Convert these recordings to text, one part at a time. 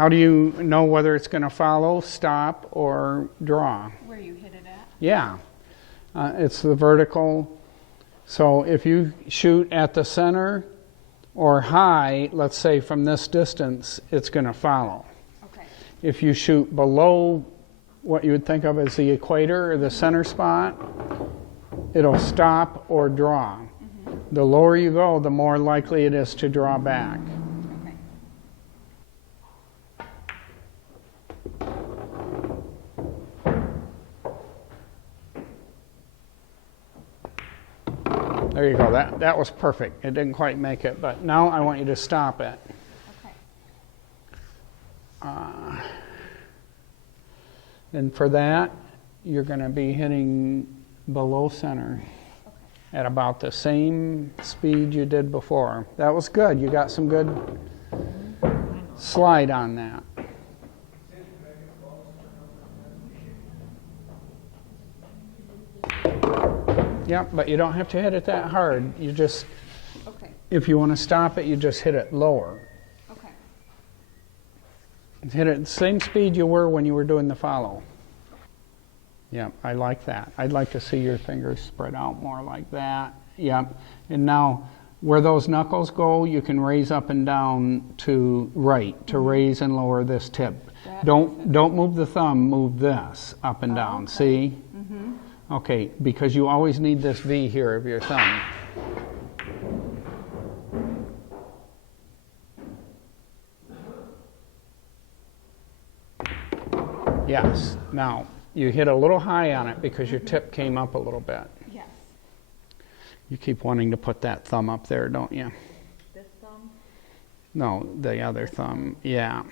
How do you know whether it's going to follow, stop, or draw? Where you hit it at? Yeah. It's the vertical. So if you shoot at the center or high, let's say from this distance, it's going to follow. Okay. If you shoot below what you would think of as the equator or the center spot, it'll stop or draw. Mm-hmm. The lower you go, the more likely it is to draw back. There you go. That was perfect. It didn't quite make it, but now I want you to stop it. Okay. And for that, you're going to be hitting below center at about the same speed you did before. That was good. You got some good slide on that. Yep, but you don't have to hit it that hard. You just, if you want to stop it, you just hit it lower. Okay. Hit it at the same speed you were when you were doing the follow. Yep, I like that. I'd like to see your fingers spread out more like that. Yep, and now where those knuckles go, you can raise up and down to right, to raise and lower this tip. Don't move the thumb, move this up and down, see? Mm-hmm. Okay, because you always need this V here of your thumb. Yes. Now, you hit a little high on it because your tip came up a little bit. Yes. You keep wanting to put that thumb up there, don't you? This thumb? No, the other thumb. Yeah.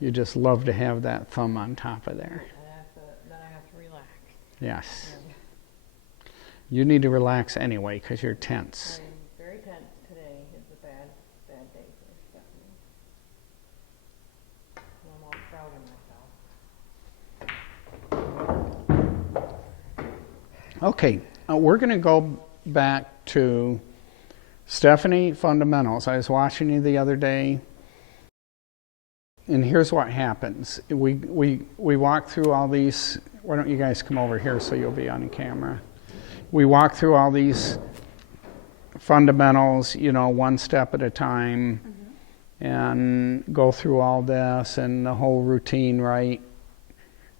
You just love to have that thumb on top of there. Then I have to relax. Yes. You need to relax anyway because you're tense. I'm very tense today. It's a bad day for Stephanie. I'm all proud of myself. Okay, we're going to go back to Stephanie fundamentals. I was watching you the other day, and here's what happens. We walk through all these. Why don't you guys come over here so you'll be on camera? We walk through all these fundamentals, one step at a time, and go through all this and the whole routine, right?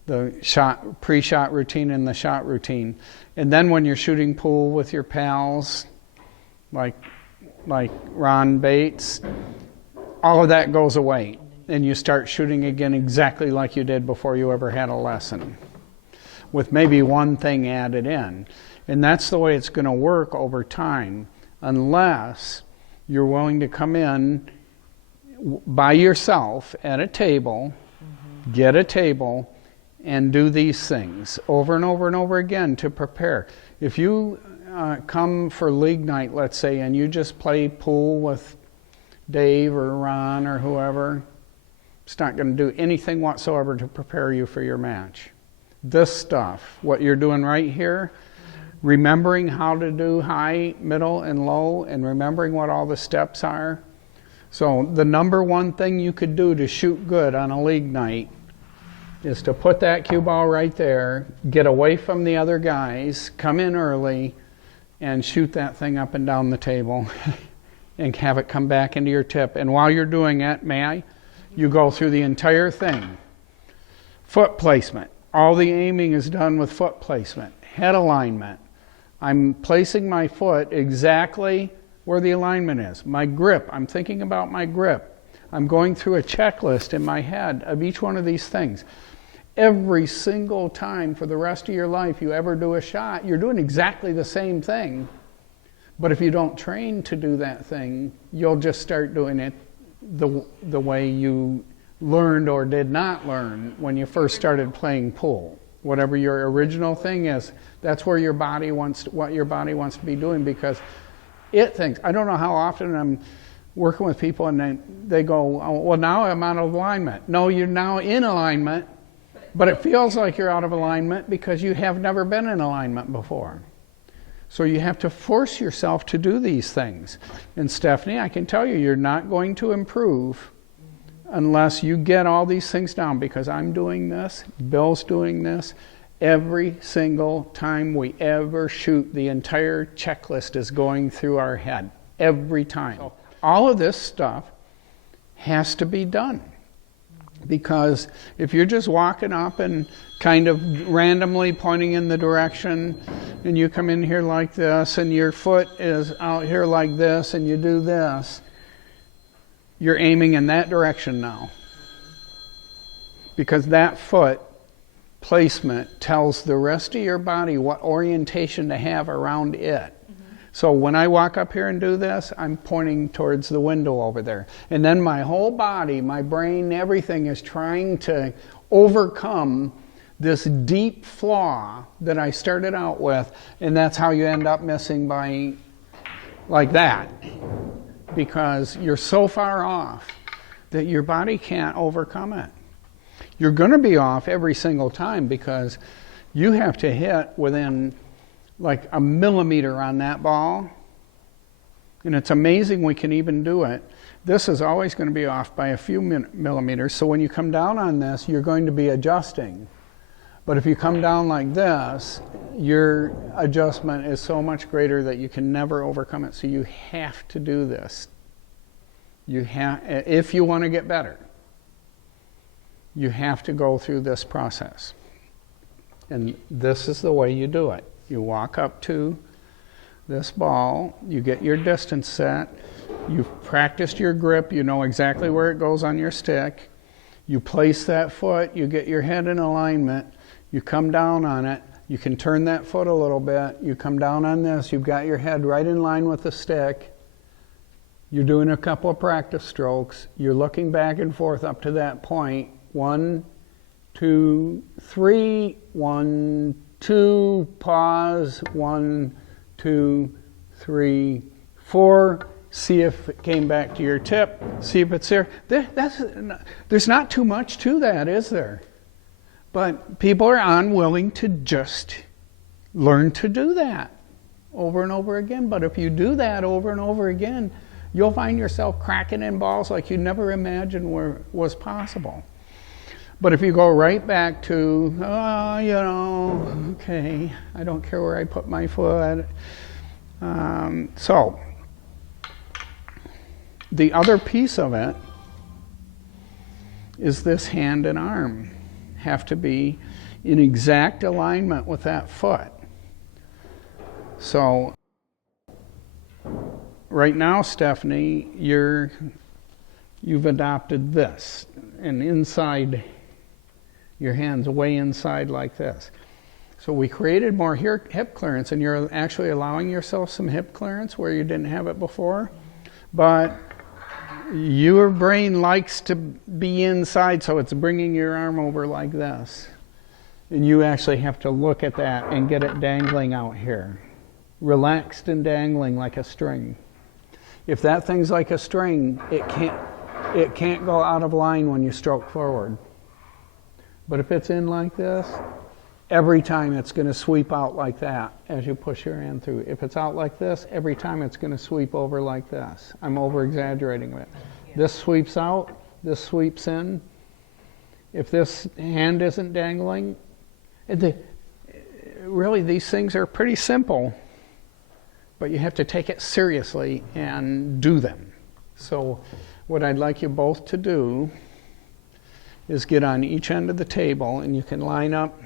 The pre-shot routine and the shot routine. And then when you're shooting pool with your pals, like Ron Bates, all of that goes away. And you start shooting again exactly like you did before you ever had a lesson, with maybe one thing added in. And that's the way it's going to work over time, unless you're willing to come in by yourself at a table, get a table, and do these things over and over and over again to prepare. If you come for league night, let's say, and you just play pool with Dave or Ron or whoever, it's not going to do anything whatsoever to prepare you for your match. This stuff, what you're doing right here, remembering how to do high, middle, and low, and remembering what all the steps are. So the number one thing you could do to shoot good on a league night is to put that cue ball right there, get away from the other guys, come in early, and shoot that thing up and down the table and have it come back into your tip. And while you're doing it, you go through the entire thing. Foot placement. All the aiming is done with foot placement. Head alignment. I'm placing my foot exactly where the alignment is. My grip. I'm thinking about my grip. I'm going through a checklist in my head of each one of these things. Every single time for the rest of your life you ever do a shot, you're doing exactly the same thing. But if you don't train to do that thing, you'll just start doing it the way you learned or did not learn when you first started playing pool. Whatever your original thing is, that's where your body what your body wants to be doing, because it thinks. I don't know how often I'm working with people and they go, oh, well, now I'm out of alignment. No, you're now in alignment, but it feels like you're out of alignment because you have never been in alignment before. So you have to force yourself to do these things. And Stephanie, I can tell you, you're not going to improve unless you get all these things down, because I'm doing this, Bill's doing this, every single time we ever shoot, the entire checklist is going through our head, every time. So all of this stuff has to be done. Because if you're just walking up and kind of randomly pointing in the direction, and you come in here like this, and your foot is out here like this, and you do this, you're aiming in that direction now. Because that foot placement tells the rest of your body what orientation to have around it. So when I walk up here and do this, I'm pointing towards the window over there. And then my whole body, my brain, everything is trying to overcome this deep flaw that I started out with. And that's how you end up missing by like that. Because you're so far off that your body can't overcome it. You're going to be off every single time because you have to hit within like a millimeter on that ball. And it's amazing we can even do it. This is always going to be off by a few millimeters. So when you come down on this, you're going to be adjusting. But if you come down like this, your adjustment is so much greater that you can never overcome it. So you have to do this. If you want to get better, you have to go through this process. And this is the way you do it. You walk up to this ball, you get your distance set, you've practiced your grip, you know exactly where it goes on your stick, you place that foot, you get your head in alignment, you come down on it, you can turn that foot a little bit, you come down on this, you've got your head right in line with the stick, you're doing a couple of practice strokes, you're looking back and forth up to that point, 1, 2, 3, 1, 2, pause, 1, 2, 3, 4. See if it came back to your tip. See if it's there. There's not too much to that, is there? But people are unwilling to just learn to do that over and over again. But if you do that over and over again, you'll find yourself cracking in balls like you never imagined was possible. But if you go right back to, okay, I don't care where I put my foot. So, the other piece of it is this hand and arm have to be in exact alignment with that foot. So, right now, Stephanie, you've adopted this, and inside, your hands way inside like this. So we created more hip clearance, and you're actually allowing yourself some hip clearance where you didn't have it before. But your brain likes to be inside, so it's bringing your arm over like this. And you actually have to look at that and get it dangling out here. Relaxed and dangling like a string. If that thing's like a string, it can't go out of line when you stroke forward. But if it's in like this, every time it's going to sweep out like that as you push your hand through. If it's out like this, every time it's going to sweep over like this. I'm over-exaggerating it. Yeah. This sweeps out, this sweeps in. If this hand isn't dangling, really these things are pretty simple, but you have to take it seriously and do them. So what I'd like you both to do is get on each end of the table, and you can line up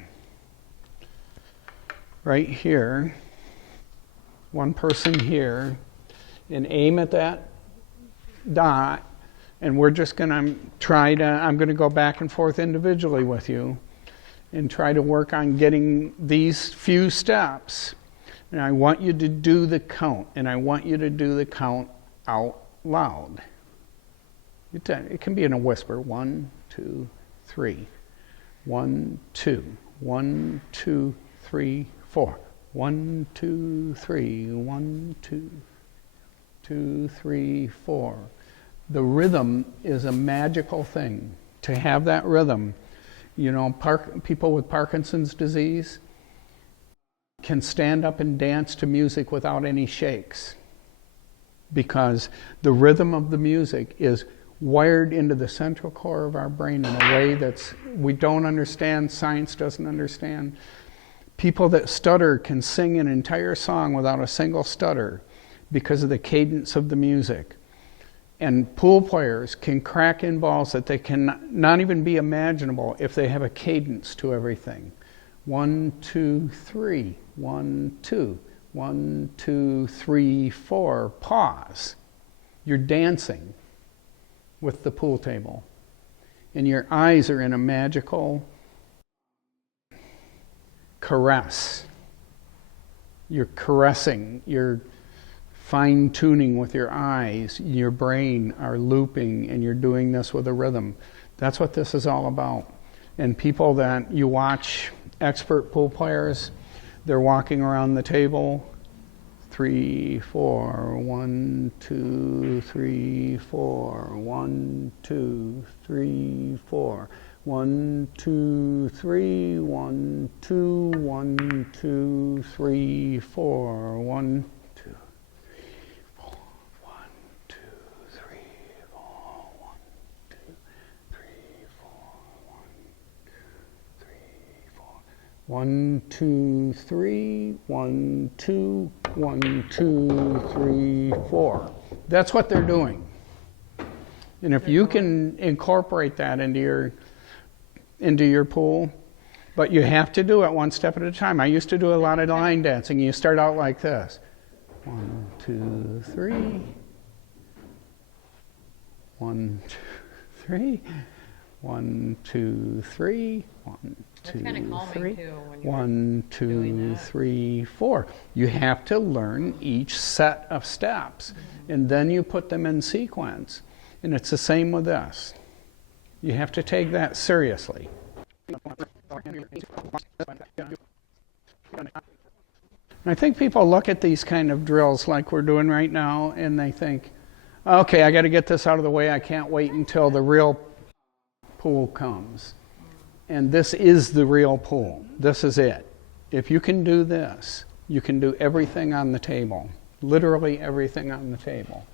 right here, one person here, and aim at that dot, and we're just going to I'm going to go back and forth individually with you and try to work on getting these few steps. And I want you to do the count, and I want you to do the count out loud. It can be in a whisper. 1, 2, 3. 1, 2. 1, 2, 3, 4. 1, 2, 3. 1, 2, 2, 3, 4. The rhythm is a magical thing. To have that rhythm, people with Parkinson's disease can stand up and dance to music without any shakes, because the rhythm of the music is wired into the central core of our brain in a way that's we don't understand, science doesn't understand. People that stutter can sing an entire song without a single stutter because of the cadence of the music. And pool players can crack in balls that they can not even be imaginable if they have a cadence to everything. 1, 2, 3, 1, 2, 1, 2, 3, 4, pause. You're dancing with the pool table. And your eyes are in a magical caress. You're caressing, you're fine-tuning with your eyes, your brain are looping, and you're doing this with a rhythm. That's what this is all about. And people that you watch, expert pool players, they're walking around the table, 3, 4, 1, 2, 3, 4, 1, 2, 3, 4, 1, 2, 3, 1, 2, 1, 2, 3, 4, 1, 2, 4, 1, 2, 3, 4, 1, 2, 3, 4, 1, 2, 3, 1, 2, 1, 2, 3, 4. That's what they're doing. And if you can incorporate that into your pool, but you have to do it one step at a time. I used to do a lot of line dancing. You start out like this. 1, 2, 3. 1, 2, 3. 1, 2, 3. 1, 2, 3. 1, 2, 3, 4. You have to learn each set of steps, and then you put them in sequence. And it's the same with this. You have to take that seriously. I think people look at these kind of drills like we're doing right now, and they think, okay, I got to get this out of the way. I can't wait until the real pool comes. And this is the real pool. This is it. If you can do this, you can do everything on the table. Literally everything on the table.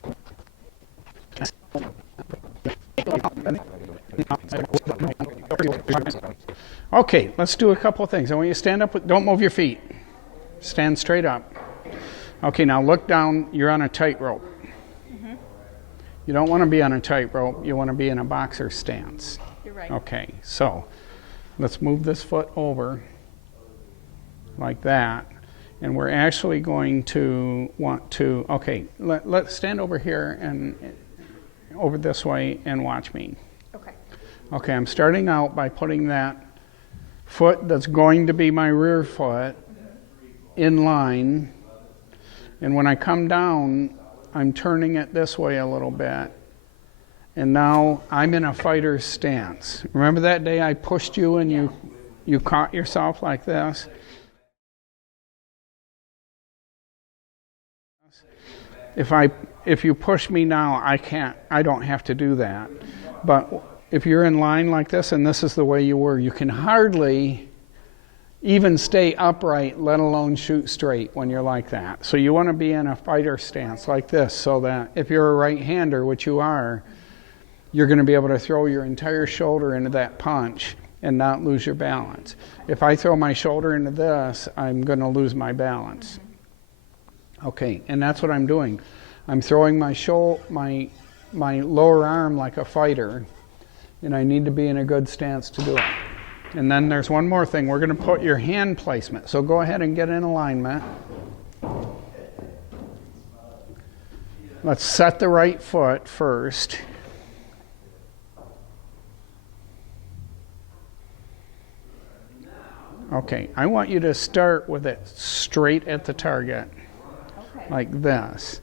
Okay, let's do a couple of things. I want you to stand up. Don't move your feet. Stand straight up. Okay, now look down. You're on a tightrope. You don't want to be on a tightrope. You want to be in a boxer stance. You're right. Okay, so let's move this foot over like that. And we're actually going to want to, okay, let's stand over here and over this way and watch me. Okay. Okay, I'm starting out by putting that foot that's going to be my rear foot in line. And when I come down, I'm turning it this way a little bit. And now I'm in a fighter's stance. Remember that day I pushed you and you caught yourself like this? If you push me now, I don't have to do that. But if you're in line like this and this is the way you were, you can hardly even stay upright, let alone shoot straight when you're like that. So you want to be in a fighter stance like this so that if you're a right-hander, which you are, you're going to be able to throw your entire shoulder into that punch and not lose your balance. If I throw my shoulder into this, I'm going to lose my balance. Okay, and that's what I'm doing. I'm throwing my lower arm like a fighter, and I need to be in a good stance to do it. And then there's one more thing. We're going to put your hand placement. So go ahead and get in alignment. Let's set the right foot first. Okay, I want you to start with it straight at the target, like this.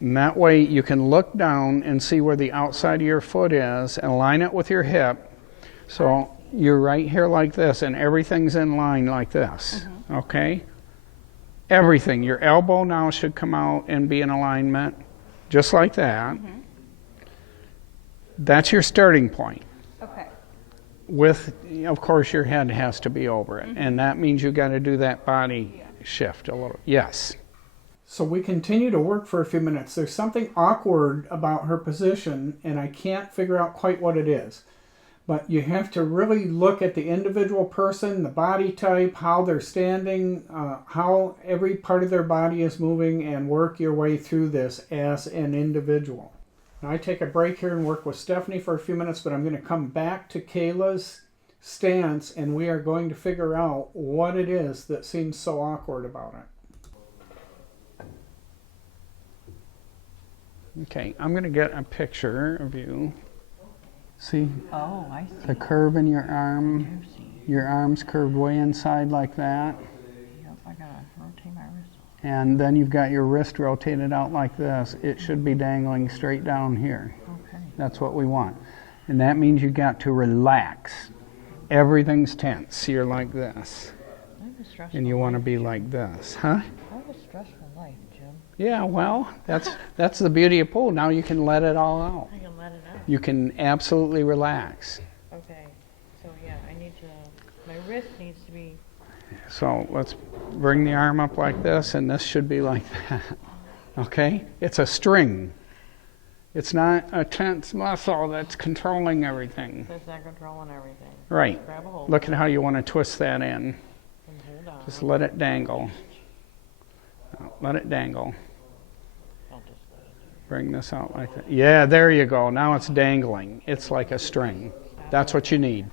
And that way you can look down and see where the outside of your foot is and align it with your hip. So you're right here like this and everything's in line like this, okay? Everything. Your elbow now should come out and be in alignment, just like that. That's your starting point. Okay. With, of course, your head has to be over it. And that means you got to do that body shift a little. Yes. So we continue to work for a few minutes. There's something awkward about her position, and I can't figure out quite what it is. But you have to really look at the individual person, the body type, how they're standing, how every part of their body is moving, and work your way through this as an individual. Now I take a break here and work with Stephanie for a few minutes, but I'm going to come back to Kayla's stance, and we are going to figure out what it is that seems so awkward about it. Okay, I'm going to get a picture of you. See Oh, I see. the curve in your arm? I do see. Your arm's curved way inside like that. Yep, I gotta rotate my wrist. And then you've got your wrist rotated out like this. It should be dangling straight down here. Okay. That's what we want. And that means you got to relax. Everything's tense. You're like this. I have a stressful And you want to life. be like this, huh? I have a stressful life, Jim. Yeah, well, that's the beauty of pool. Now you can let it all out. I can let it out. You can absolutely relax. Okay. So yeah, I need to. My wrist needs to be. So let's bring the arm up like this, and this should be like that. Okay? It's a string. It's not a tense muscle that's controlling everything. That's not controlling everything. Right. Grab a hold. Look at how you want to twist that in. And hold on. Just let it dangle. Let it dangle. I'll just let it. Bring this out like that. Yeah, there you go. Now it's dangling. It's like a string. That's what you need.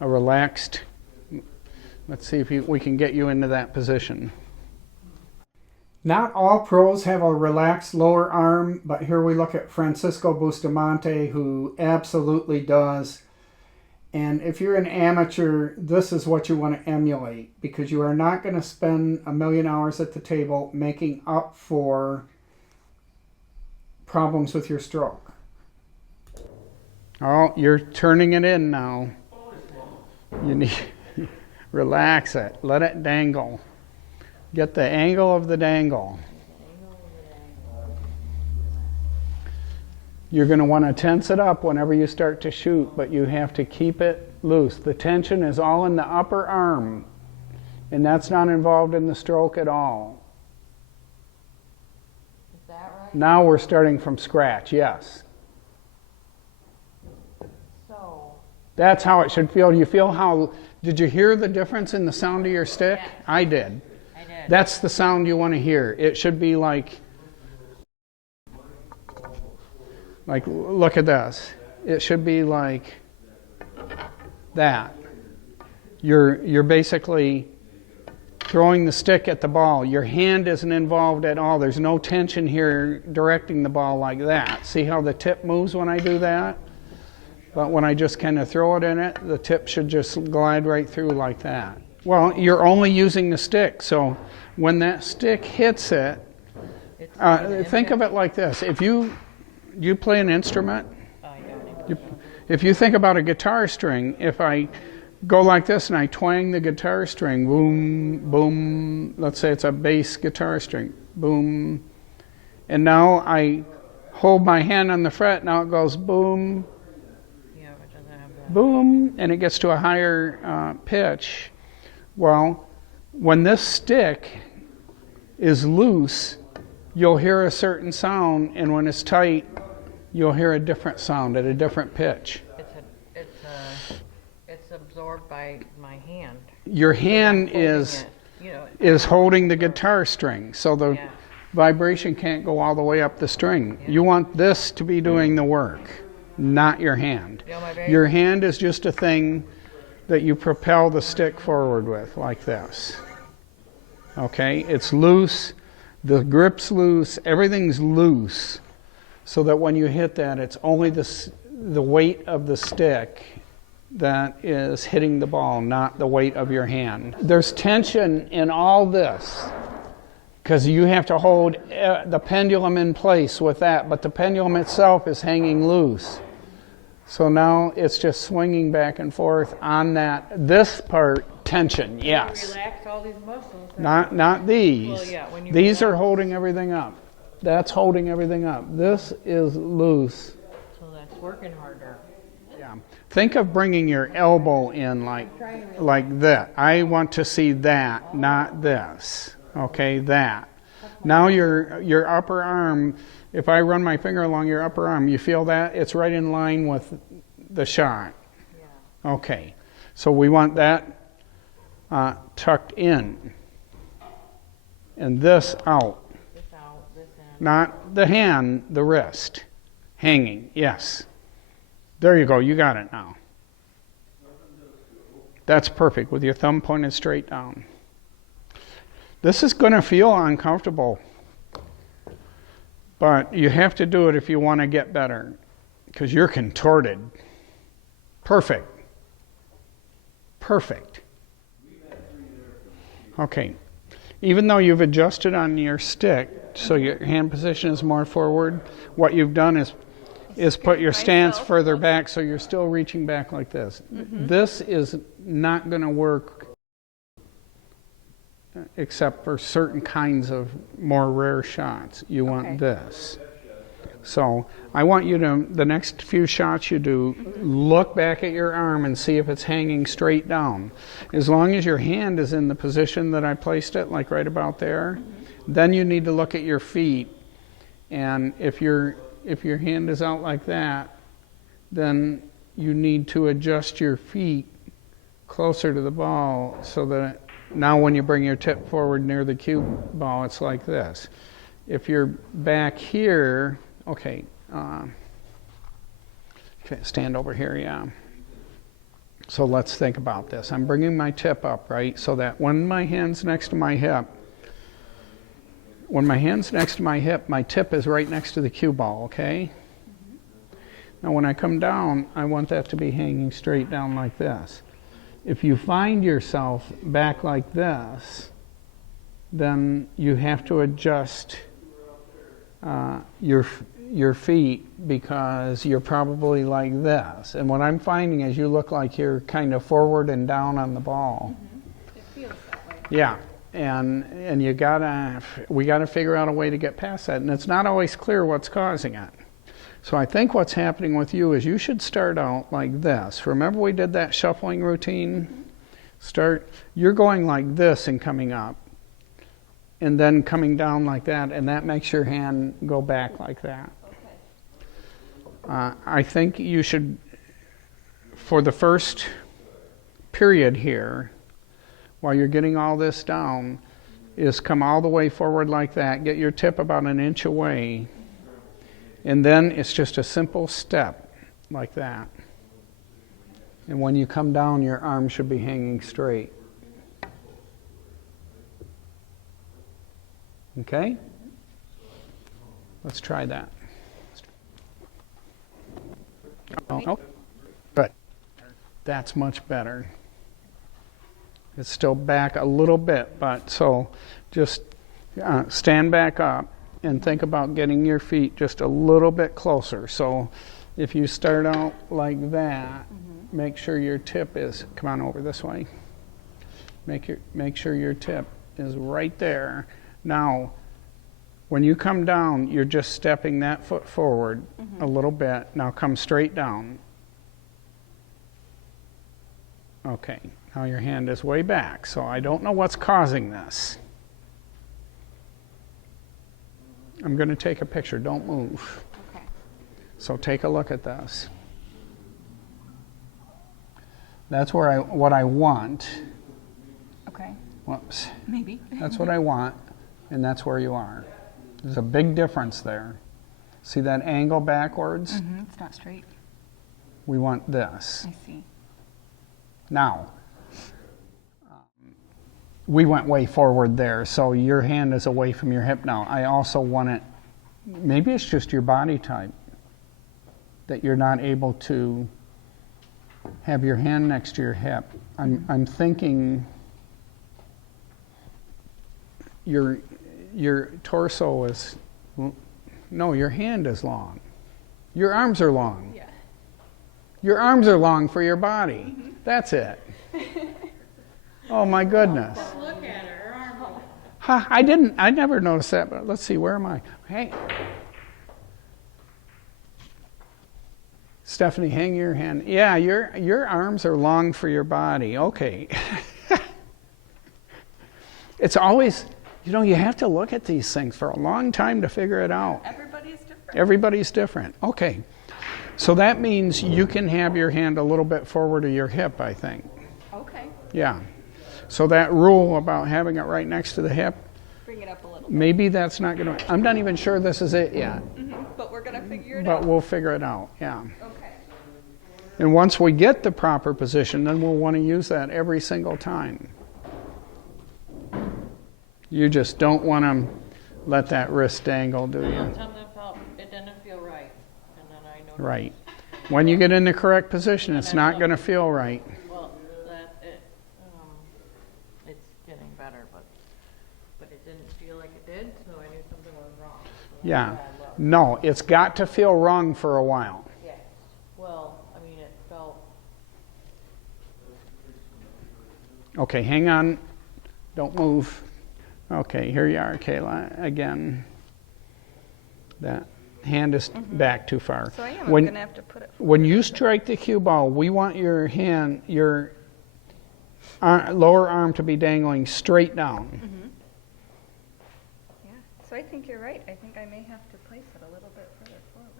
A relaxed. Let's see if we can get you into that position. Not all pros have a relaxed lower arm, but here we look at Francisco Bustamante, who absolutely does. And if you're an amateur, this is what you want to emulate, because you are not going to spend a million hours at the table making up for problems with your stroke. Oh, you're turning it in now. You need relax it. Let it dangle. Get the angle of the dangle. You're going to want to tense it up whenever you start to shoot, but you have to keep it loose. The tension is all in the upper arm, and that's not involved in the stroke at all. Is that right? Now we're starting from scratch, yes. So. That's how it should feel. You feel how, did you hear the difference in the sound of your stick? Yes. I did. I did. That's the sound you want to hear. It should be like, look at this. It should be like that. You're basically throwing the stick at the ball. Your hand isn't involved at all. There's no tension here directing the ball like that. See how the tip moves when I do that? But when I just kind of throw it in it, the tip should just glide right through like that. Well, you're only using the stick, so when that stick hits it, think of it like this. If you play an instrument, if you think about a guitar string, if I go like this and I twang the guitar string, boom, boom, let's say it's a bass guitar string, boom, and now I hold my hand on the fret, now it goes boom, Yeah, it doesn't have that. boom, and it gets to a higher pitch. Well, when this stick is loose, you'll hear a certain sound, and when it's tight, you'll hear a different sound at a different pitch. It's absorbed by my hand. Your hand Holding is it, you know, is holding the guitar string, so the Yeah. vibration can't go all the way up the string. Yeah. You want this to be doing the work, not your hand. You know, my very- Your hand is just a thing that you propel the stick forward with, like this. Okay? It's loose, the grip's loose, everything's loose, so that when you hit that, it's only the weight of the stick that is hitting the ball, not the weight of your hand. There's tension in all this, because you have to hold the pendulum in place with that, but the pendulum itself is hanging loose. So now it's just swinging back and forth on this part, tension, yes. Relax all these muscles. Not these. Well, yeah, when you These are relax. holding everything up. That's holding everything up. This is loose. So that's working harder. Yeah. Think of bringing your elbow in like that. I want to see that, not this. Okay, that. Now your upper arm, if I run my finger along your upper arm, you feel that? It's right in line with the shot. Yeah. Okay, so we want that tucked in. And this out. This out, this in. Not the hand, the wrist. Hanging, yes. There you go, you got it now. That's perfect, with your thumb pointed straight down. This is going to feel uncomfortable, but you have to do it if you want to get better, because you're contorted. Perfect. Perfect. Okay. Even though you've adjusted on your stick, so your hand position is more forward, what you've done is put your stance further back, so you're still reaching back like this. Mm-hmm. This is not going to work except for certain kinds of more rare shots. You want this. So I want you to, the next few shots you do, look back at your arm and see if it's hanging straight down. As long as your hand is in the position that I placed it, like right about there, then you need to look at your feet. And if your hand is out like that, then you need to adjust your feet closer to the ball so that now when you bring your tip forward near the cue ball, it's like this. If you're back here, okay, stand over here, yeah. So let's think about this. I'm bringing my tip up, right, so that when my hand's next to my hip, my tip is right next to the cue ball, okay? Now when I come down, I want that to be hanging straight down like this. If you find yourself back like this, then you have to adjust your feet, because you're probably like this. And what I'm finding is you look like you're kind of forward and down on the ball. It feels that way. Yeah, and we gotta figure out a way to get past that, and it's not always clear what's causing it. So I think what's happening with you is you should start out like this. Remember we did that shuffling routine? You're going like this and coming up, and then coming down like that, and that makes your hand go back like that. Okay. I think you should, for the first period here, while you're getting all this down, is come all the way forward like that, get your tip about an inch away, and then it's just a simple step like that. And when you come down, your arm should be hanging straight. Okay? Let's try that. Oh, good. That's much better. It's still back a little bit, but so just stand back up and think about getting your feet just a little bit closer. So if you start out like that, make sure your tip is, come on over this way. Make sure your tip is right there. Now, when you come down, you're just stepping that foot forward a little bit. Now come straight down. Okay, now your hand is way back, so I don't know what's causing this. I'm going to take a picture. Don't move. Okay. So take a look at this. That's what I want. Okay. Whoops. Maybe. That's what I want, and that's where you are. There's a big difference there. See that angle backwards? It's not straight. We want this. I see. Now, we went way forward there, so your hand is away from your hip now. I also want it, maybe it's just your body type, that you're not able to have your hand next to your hip. I'm thinking your torso is, no, your hand is long. Your arms are long. Yeah. Your arms are long for your body. That's it. Oh my goodness. Look at her arm. Ha, I never noticed that, but let's see, where am I? Hey. Stephanie, hang your hand. Yeah, your arms are long for your body. Okay. It's always, You know, you have to look at these things for a long time to figure it out. Everybody's different. Everybody's different. Okay. So that means you can have your hand a little bit forward of your hip, I think. Okay. Yeah. So that rule about having it right next to the hip, Bring it up a little. maybe that's not going to, I'm not even sure this is it yet, But we're gonna figure it but out. we'll figure it out. Yeah. Okay. And once we get the proper position, then we'll want to use that every single time. You just don't want to let that wrist dangle, do you? It didn't feel right, and then I noticed. Right. When you get in the correct position, it's not going to feel right. Well, it's getting better, but it didn't feel like it did, so I knew something was wrong. So that's Yeah. why I looked. No, it's got to feel wrong for a while. Yes. Well, I mean, it felt. Okay, hang on. Don't move. Okay, here you are, Kayla. Again, that hand is back too far. So I am When, gonna have to put it. when you strike the cue ball, we want your hand, your lower arm to be dangling straight down. Yeah. So I think you're right. I think I may have to place it a little bit further forward.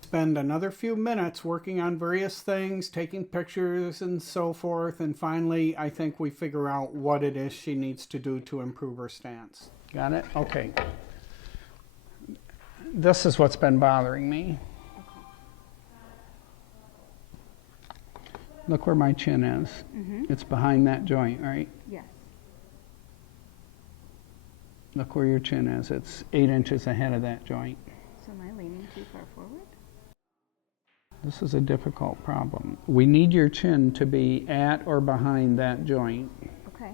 Spend another few minutes working on various things, taking pictures and so forth, and finally I think we figure out what it is she needs to do to improve her stance. Got it? Okay. This is what's been bothering me. Look where my chin is. It's behind that joint, right? Yes. Look where your chin is. It's 8 inches ahead of that joint. So am I leaning too far forward? This is a difficult problem. We need your chin to be at or behind that joint. Okay.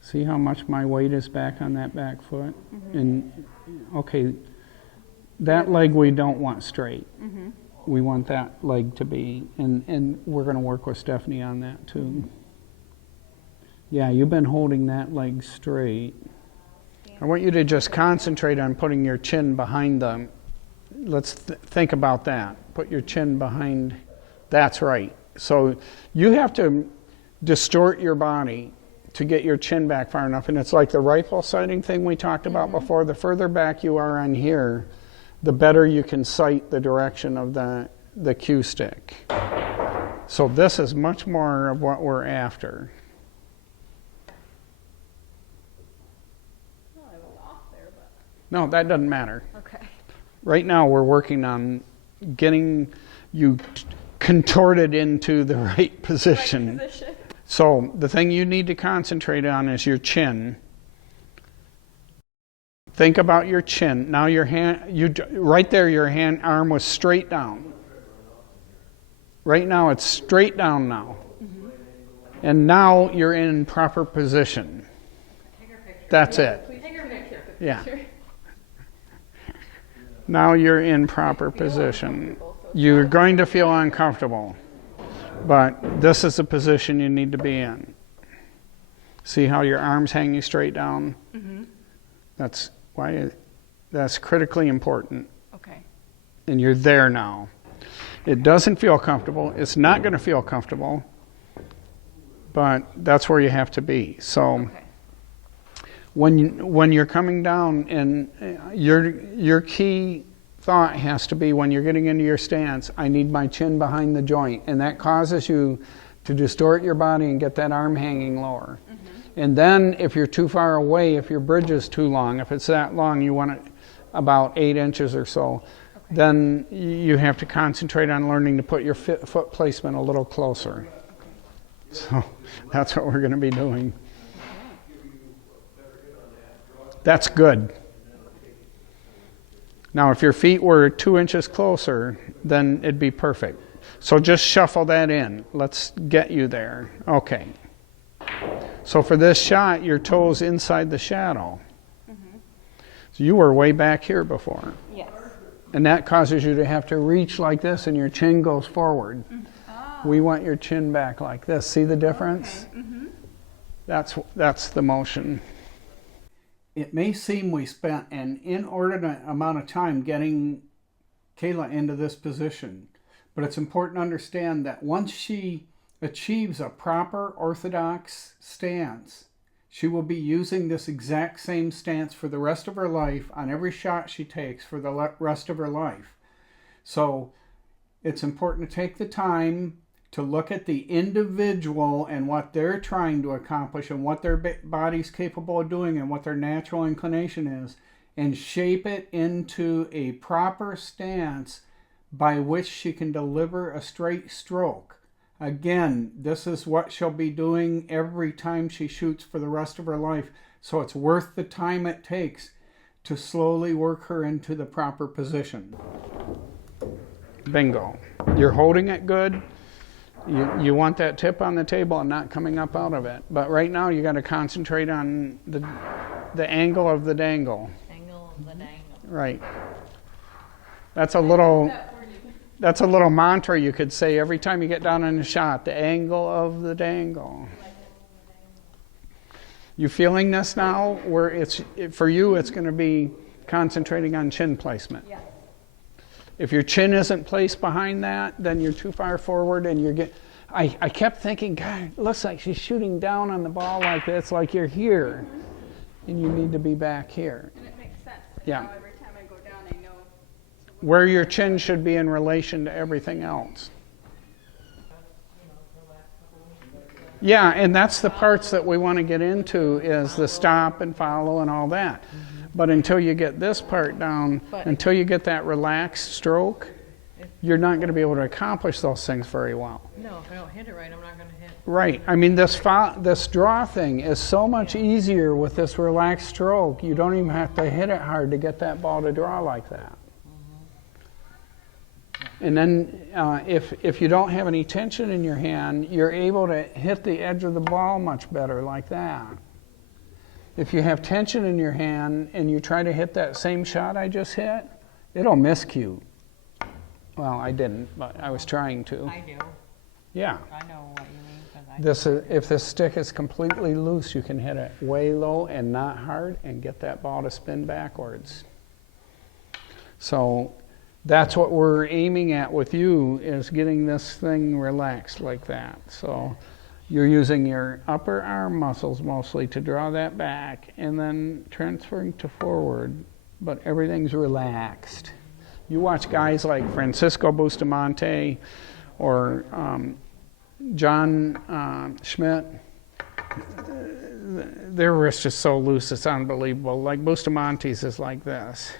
See how much my weight is back on that back foot? And okay, that leg we don't want straight. We want that leg to be, and we're going to work with Stephanie on that too. Yeah, you've been holding that leg straight. I want you to just concentrate on putting your chin behind them. Let's think about that. Put your chin behind. That's right. So you have to distort your body to get your chin back far enough. And it's like the rifle sighting thing we talked about before. The further back you are on here, the better you can sight the direction of the cue stick. So this is much more of what we're after. Well, I was off there, but. No, that doesn't matter. Okay. Right now we're working on getting you contorted into the right position. So the thing you need to concentrate on is your chin. Think about your chin. Now your hand, right there, your arm was straight down. Right now it's straight down now. And now you're in proper position. That's it. Take your picture. Yeah. Now you're in proper position. You're going to feel uncomfortable, but this is the position you need to be in. See how your arm's hanging straight down? That's critically important. Okay. And you're there now. It doesn't feel comfortable. It's not going to feel comfortable, but that's where you have to be. So when you're coming down, and your key thought has to be, when you're getting into your stance, I need my chin behind the joint, and that causes you to distort your body and get that arm hanging lower. And then if you're too far away, if your bridge is too long, if it's that long, you want it about 8 inches or so, then you have to concentrate on learning to put your foot placement a little closer. So that's what we're going to be doing. That's good. Now, if your feet were 2 inches closer, then it'd be perfect. So just shuffle that in. Let's get you there. Okay. So for this shot, your toes inside the shadow. So you were way back here before. Yes. And that causes you to have to reach like this, and your chin goes forward. We want your chin back like this. See the difference? That's the motion. It may seem we spent an inordinate amount of time getting Kayla into this position, but it's important to understand that once she achieves a proper orthodox stance, She will be using this exact same stance for the rest of her life on every shot she takes for the rest of her life. So it's important to take the time to look at the individual and what they're trying to accomplish and what their body's capable of doing and what their natural inclination is, and shape it into a proper stance by which she can deliver a straight stroke. Again, this is what she'll be doing every time she shoots for the rest of her life, so it's worth the time it takes to slowly work her into the proper position. Bingo. You're holding it good. You want that tip on the table and not coming up out of it. But right now you got to concentrate on the angle of the dangle. Angle of the dangle. Right. That's a little mantra you could say every time you get down in a shot. The angle of the dangle. You feeling this now? Where for you, it's going to be concentrating on chin placement. Yeah. If your chin isn't placed behind that, then you're too far forward and you're getting... I kept thinking, God, it looks like she's shooting down on the ball like this, like you're here, and you need to be back here. And it makes sense. Yeah. Now every time I go down, I know Where your chin should be in relation to everything else. Yeah, and that's the parts that we want to get into is the stop and follow and all that. But until you get this part down, until you get that relaxed stroke, you're not going to be able to accomplish those things very well. No, if I don't hit it right, I'm not going to hit. Right. I mean, this draw thing is so much easier with this relaxed stroke. You don't even have to hit it hard to get that ball to draw like that. And then if you don't have any tension in your hand, you're able to hit the edge of the ball much better like that. If you have tension in your hand and you try to hit that same shot I just hit, it'll miscue. Well, I didn't, but I was trying to. I do. Yeah. I know what you mean. If this stick is completely loose, you can hit it way low and not hard and get that ball to spin backwards. So that's what we're aiming at with you, is getting this thing relaxed like that. So you're using your upper arm muscles mostly to draw that back and then transferring to forward, but everything's relaxed. You watch guys like Francisco Bustamante or John Schmidt, their wrist is so loose, it's unbelievable. Like Bustamante's is like this.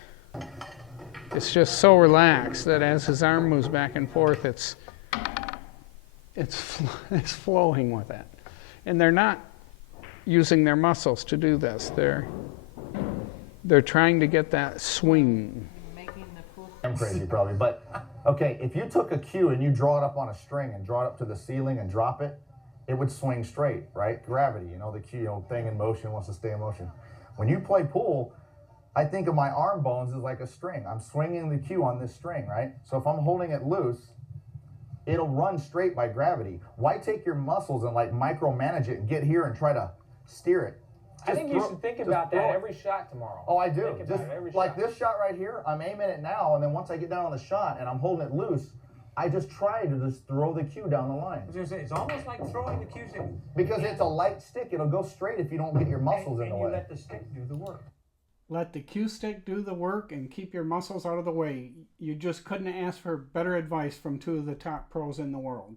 It's just so relaxed that as his arm moves back and forth, it's flowing with it. And they're not using their muscles to do this. They're trying to get that swing. Making the pool. I'm crazy probably, but okay, if you took a cue and you draw it up on a string and draw it up to the ceiling and drop it, it would swing straight, right? Gravity, the cue, thing in motion wants to stay in motion. When you play pool, I think of my arm bones as like a string. I'm swinging the cue on this string, right? So if I'm holding it loose, it'll run straight by gravity. Why take your muscles and like micromanage it and get here and try to steer it? I think you should think about that every shot tomorrow. Oh, I do. Think Just about it every like shot. this shot right here, I'm aiming it now, and then once I get down on the shot and I'm holding it loose, I just try to just throw the cue down the line. I was gonna say, it's almost like throwing the cue stick. Because it's a light stick, it'll go straight if you don't get your muscles in the And way. you let the stick do the work. Let the cue stick do the work and keep your muscles out of the way. You just couldn't ask for better advice from two of the top pros in the world.